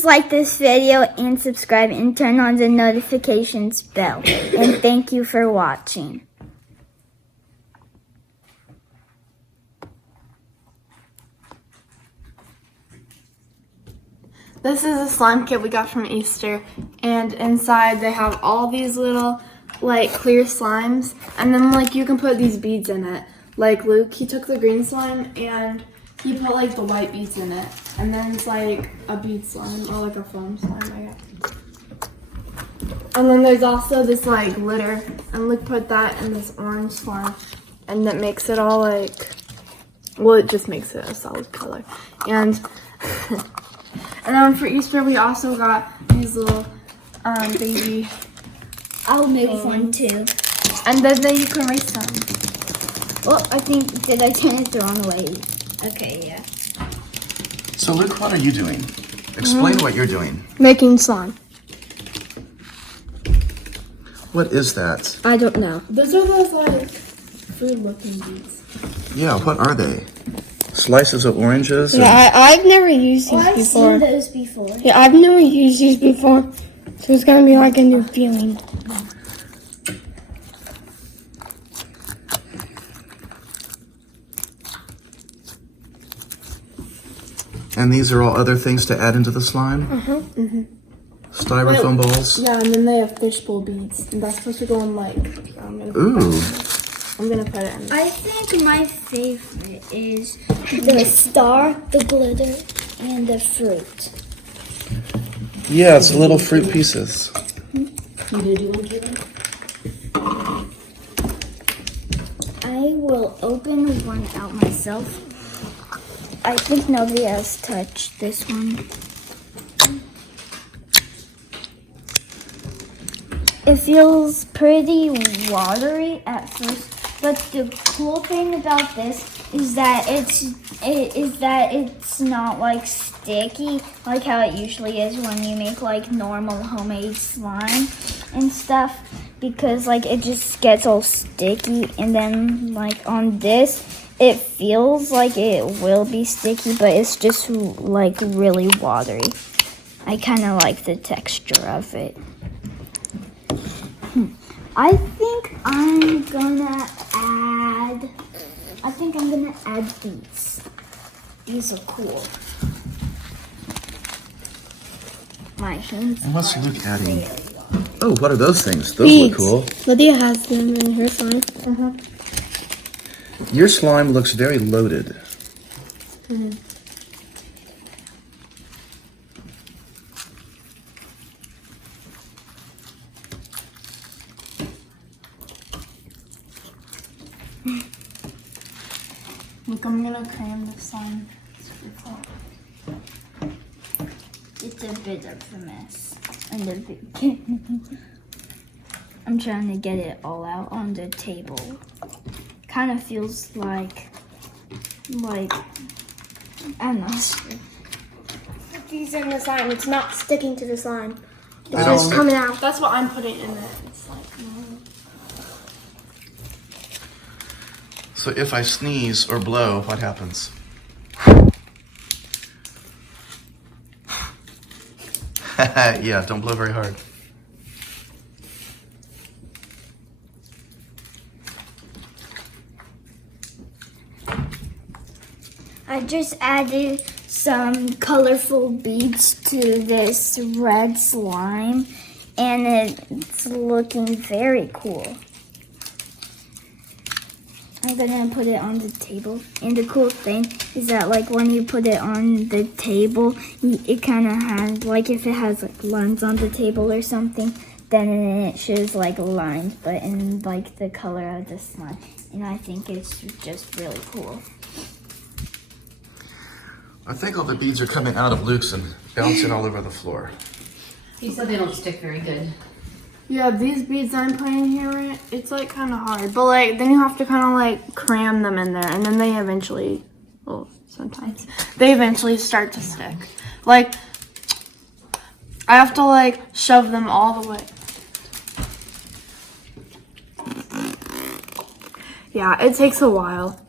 Please like this video and subscribe and turn on the notifications bell. And thank you for watching. This is a slime kit we got from Easter, and inside they have all these little like clear slimes, and then like you can put these beads in it. Like Luke, he took the green slime and he put like the white beads in it, and then it's like a bead slime or like a foam slime, I guess. And then there's also this like glitter, and Luke put that in this orange slime, and that makes it all like, well, it just makes it a solid color. And and then for Easter, we also got these little baby. I'll make one too. And then you can erase them. Well, I think, did I turn it the wrong way? Okay, yeah. So Luke, what are you doing? Explain what you're doing. Making slime. What is that? I don't know. Those are those like food-looking beads. Yeah, what are they? Slices of oranges? Yeah, I've never used these I've before. seen those before. Yeah, I've never used these before, so it's gonna be like a new feeling. And these are all other things to add into the slime? Styrofoam balls? Yeah, and then they have fishbowl beads, and that's supposed to go in like. Ooh. I'm gonna put it in. I think my favorite is the star, the glitter, and the fruit. Yeah, it's little fruit pieces. I will open one out myself. I think nobody has touched this one. It feels pretty watery at first, but the cool thing about this is that it's not like sticky like how it usually is when you make like normal homemade slime and stuff, because like it just gets all sticky, and then like on this it feels like it will be sticky, but it's just like really watery. I kind of like the texture of it. I think I'm gonna add these. These are cool. My hands. And what's are Luke adding? very Oh, what are those things? Those Beads. look cool. Lydia has them in her slime. Your slime looks very loaded. Look, I'm gonna cram the slime. It's a bit of a mess in the beginning. I'm trying to get it all out on the table. Kind of feels like I'm not sure. These in the slime. It's not sticking to the slime. It's I just don't- coming out. That's what I'm putting in it. It's like. So if I sneeze or blow, what happens? Yeah, don't blow very hard. I just added some colorful beads to this red slime, and it's looking very cool. I'm gonna put it on the table, and the cool thing is that like when you put it on the table, it kind of has like, if it has like lines on the table or something, then it shows like lines, but in like the color of the slime, and I think it's just really cool. I think all the beads are coming out of Luke's and bouncing all over the floor. He said they don't stick very good. Yeah, these beads I'm putting here, it's like kind of hard, but like then you have to kind of like cram them in there, and then they eventually, well, sometimes they eventually start to stick. Like I have to like shove them all the way. Yeah, it takes a while.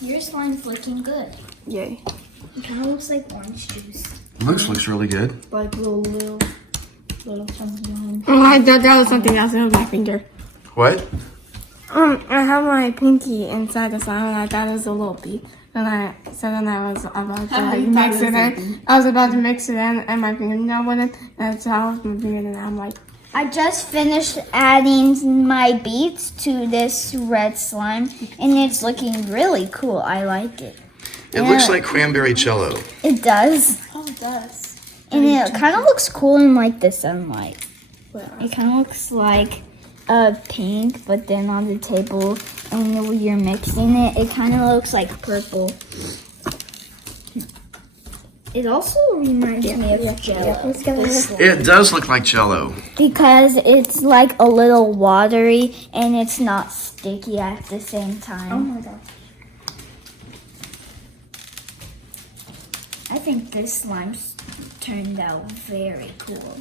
Your slime's looking good. Yay. It kind of looks like orange juice. Looks really good. Like little something behind. Oh, I thought that was something else. It was my finger. What? I have my pinky inside the slime, and I thought it was a little bead. Then I was about to like mix it in. I was about to mix it in, and my fingernail went in, and so I was moving it, and I'm like, I just finished adding my beads to this red slime, and it's looking really cool. I like it. It looks like cranberry jello. It does. oh, it does. And it kind of looks cool in like the sunlight. Well, It kind of looks like pink, but then on the table, and when you're mixing it, it kind of looks like purple. It also reminds me of Jello. It does look like jello. Because it's like a little watery and it's not sticky at the same time. oh my god. I think this slime turned out very cool.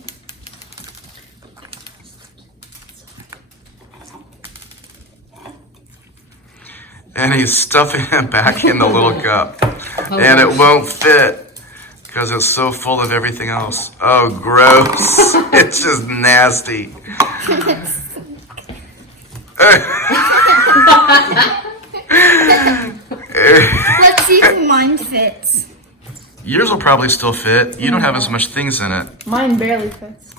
And he's stuffing it back in the little cup. And it won't fit because it's so full of everything else. Oh, gross. It's just nasty. Let's see if mine fits. Yours will probably still fit. You don't have as much things in it. Mine barely fits.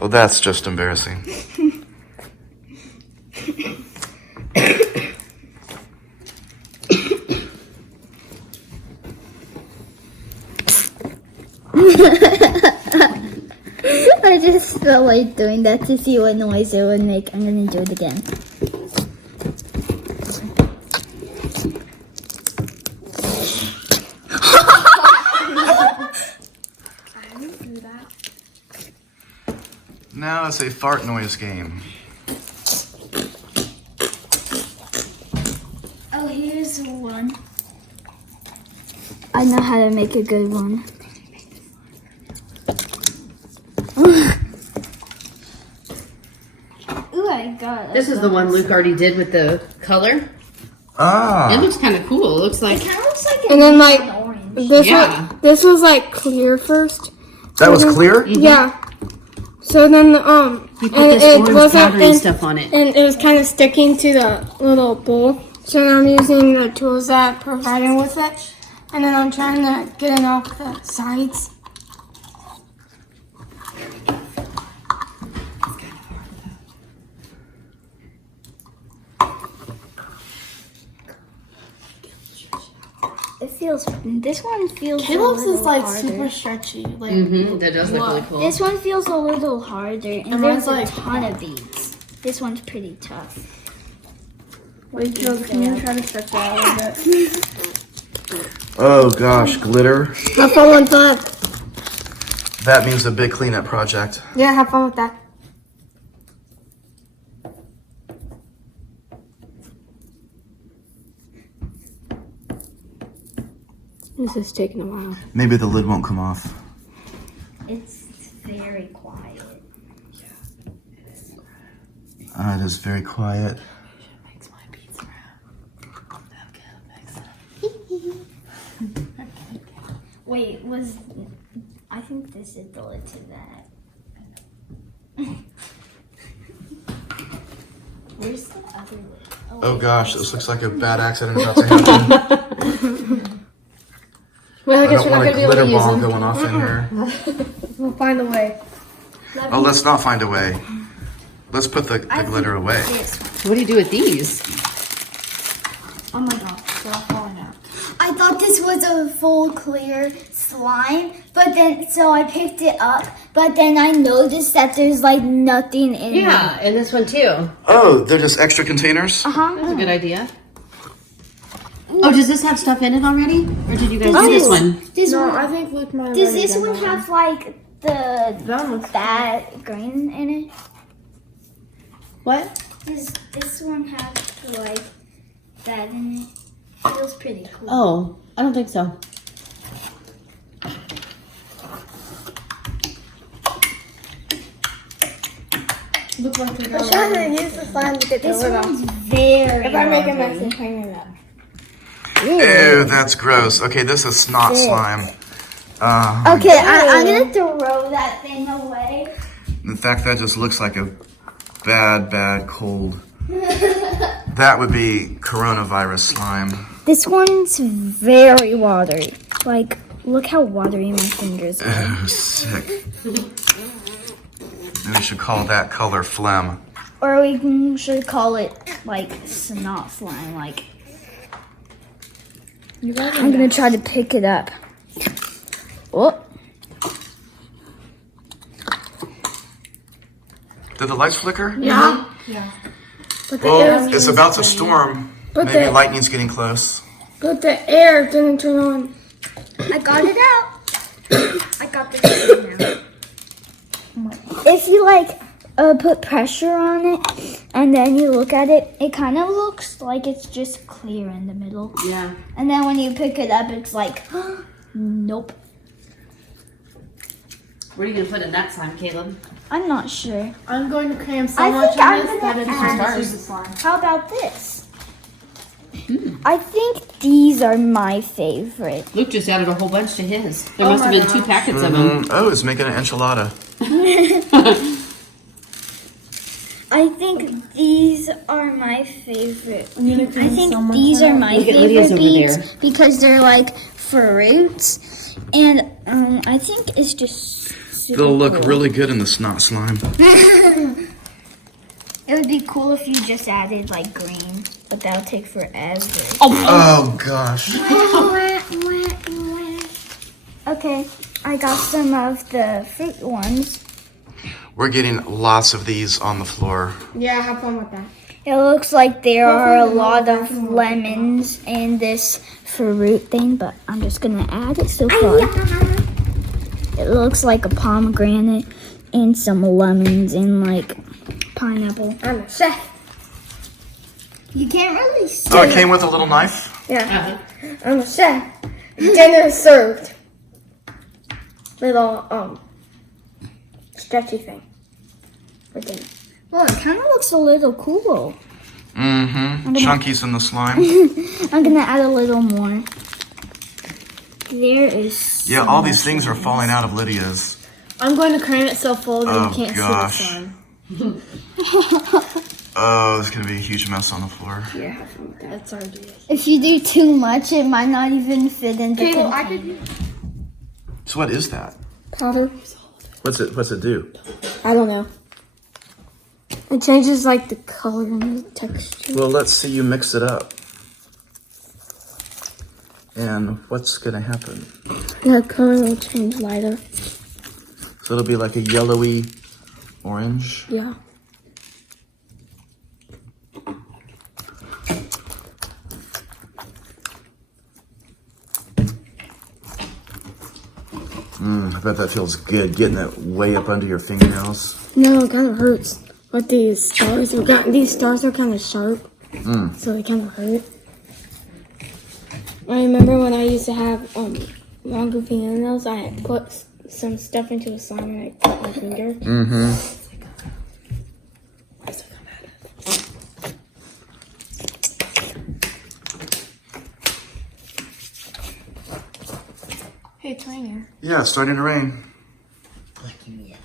Well, that's just embarrassing. I just felt like doing that to see what noise it would make. I'm gonna do it again. Now it's a fart noise game. Oh, here's one. I know how to make a good one. Ooh, I got it. This is the one Luke already did with the color. It Ah. looks kind of cool. It looks like, It kind of looks like And then like orange. this was like clear first. That was clear? Yeah. So then you and put this it orange wasn't powdery and, stuff on it. and it was kind of sticking to the little bowl. So now I'm using the tools that provided with it, and then I'm trying to get it off the sides. This one feels It a looks little just like harder. super stretchy. Like That does look really cool. This one feels a little harder, and And there's mine's a like- ton of beads. This one's pretty tough. wait, Jules, can you try to stretch that a little bit? Oh gosh, glitter. Have fun with that. That means a big cleanup project. Yeah, have fun with that. This is taking a while. Maybe the lid won't come off. It's very quiet. It is very quiet. Wait, I think this is the lid to that. Where's the other lid? Oh gosh, this looks like a bad accident about to happen. Well, I I guess don't we're not want a gonna be able glitter to use bomb them. going off in here. We'll find a way. Oh, let's not find a way. Let's put the glitter away. What do you do with these? Oh my god, they're all falling out. I thought this was a full clear slime, but then so I picked it up, but then I noticed that there's like nothing in Yeah, and this one too. Oh, they're just extra containers? That's a good idea. Oh, does this have stuff in it already? Or did you guys do this one? This No, one, I think Luke might have does already this done one that have like the That looks that green in it? What? Does this one have like that in it? Feels pretty cool. Oh, I don't think so. I'm trying to use the slime to get the This lid off. one's very If I make a watery. mess and clean it up. Ew, that's gross. Okay, this is snot slime. Okay, I'm gonna throw that thing away. In fact, that just looks like a bad cold. That would be coronavirus slime. This one's very watery. Like, look how watery my fingers are. Ew, sick. Maybe we should call that color phlegm. Or we should call it, like, snot slime. Like, I'm gonna try to pick it up. Oh, Did the lights flicker? Yeah. But the Well, air, it's about to storm. But Maybe the- lightning's getting close. but the air didn't turn on. I got it out. I got the thing now. If you, like, put pressure on it and then you look at it, it kind of looks like it's just clear in the middle. Yeah. And then when you pick it up, it's like, nope. Where are you gonna put it next time, Caleb? I'm not sure. I'm going to cram so I much think I'm in this gonna that it add turns into slime. How about this? I think these are my favorite. Luke just added a whole bunch to his. There must have been 2 packets of them. Oh, it's making an enchilada. I think these are my favorite. gonna I cram think so much these in are it. my Look at Lydia's favorite over beads there. because they're like fruits, and I think it's just super They'll look cool. really good in the snot slime. It would be cool if you just added like green, but that'll take forever. Oh gosh. Okay, I got some of the fruit ones. We're getting lots of these on the floor. Yeah, have fun with that. It looks like there are a lot of lemons in this fruit thing, but I'm just gonna add it so far. It looks like a pomegranate and some lemons and like pineapple. I'm a chef. You can't really see. Oh, it came with a little knife? Yeah. I'm a chef. Dinner served. Little stretchy thing for dinner. Well, it kind of looks a little cool. Mm-hmm. Chunkies in the slime. I'm gonna add a little more. There is. Yeah, all these things are falling out of Lydia's. I'm going to cram it so full that Oh, you can't gosh. see the slime. Oh, it's gonna be a huge mess on the floor. Yeah, have fun with that. That's already it. If you do too much, it might not even fit in the Caleb, I container. could So what is that? powder. What's it do? I don't know. It changes like the color and the texture. Well, let's see you mix it up. And what's gonna happen? The color will change lighter. So it'll be like a yellowy orange. Yeah. I bet that feels good, getting it way up under your fingernails. No, it kind of hurts. With these stars, these stars are kind of sharp, so they kind of hurt. I remember when I used to have longer fingernails, I had put some stuff into a slime and I cut my finger. Mm-hmm. Hey, it's raining. Yeah, it's starting to rain. Black and yellow.